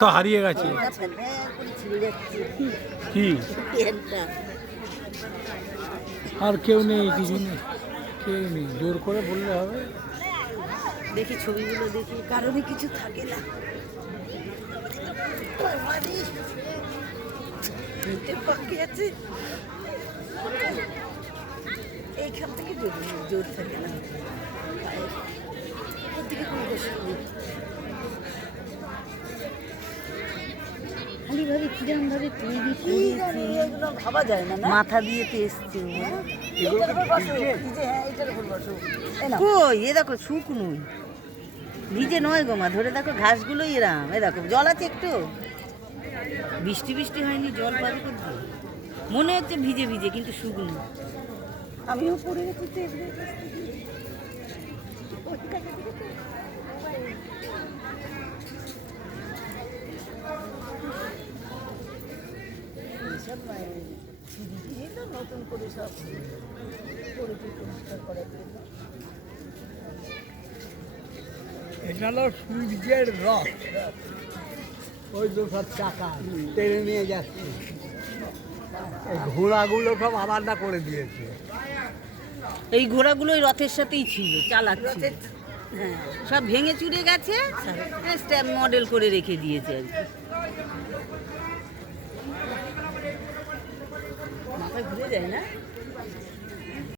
তো হারিয়ে গেছে কি আর কেউ নেই, কিছু নেই, কেউ নেই, জোর করে বললে হবে? দেখি ছবিগুলো দেখি, কারণে কিছু থাকে না। আছে এইখান থেকে জোর থাকে না, থেকে কোনো কষ্ট নেই। কিরম ভাবে তৈরি করেছি এগুলো ভাবা যায় না, মাথা দিয়ে এসছে। কই এ দেখো শুকনোই, ভিজে নয় গো মা, ধরে দেখো ঘাসগুলোই এরাম। এ দেখো জল আছে একটু, বৃষ্টি বৃষ্টি হয়নি, জল পাবে করতে মনে হচ্ছে ভিজে ভিজে, কিন্তু শুকনো। আমিও পড়ে গেছি নতুন করে সব পরিষ্কার করার জন্য। এটা হলো সূর্যের রথ, ওই তো সব চাকা টেনে নিয়ে যাচ্ছে, এই ঘোড়াগুলো সব আলাদা করে দিয়েছে। এই ঘোড়াগুলো ওই রথের সাথেই ছিল, চালাচ্ছে। হ্যাঁ, সব ভেঙে চুরে গেছে, স্ট্যাম্প মডেল করে রেখে দিয়েছে আর কি। মাথায় ঘুরে যায় না।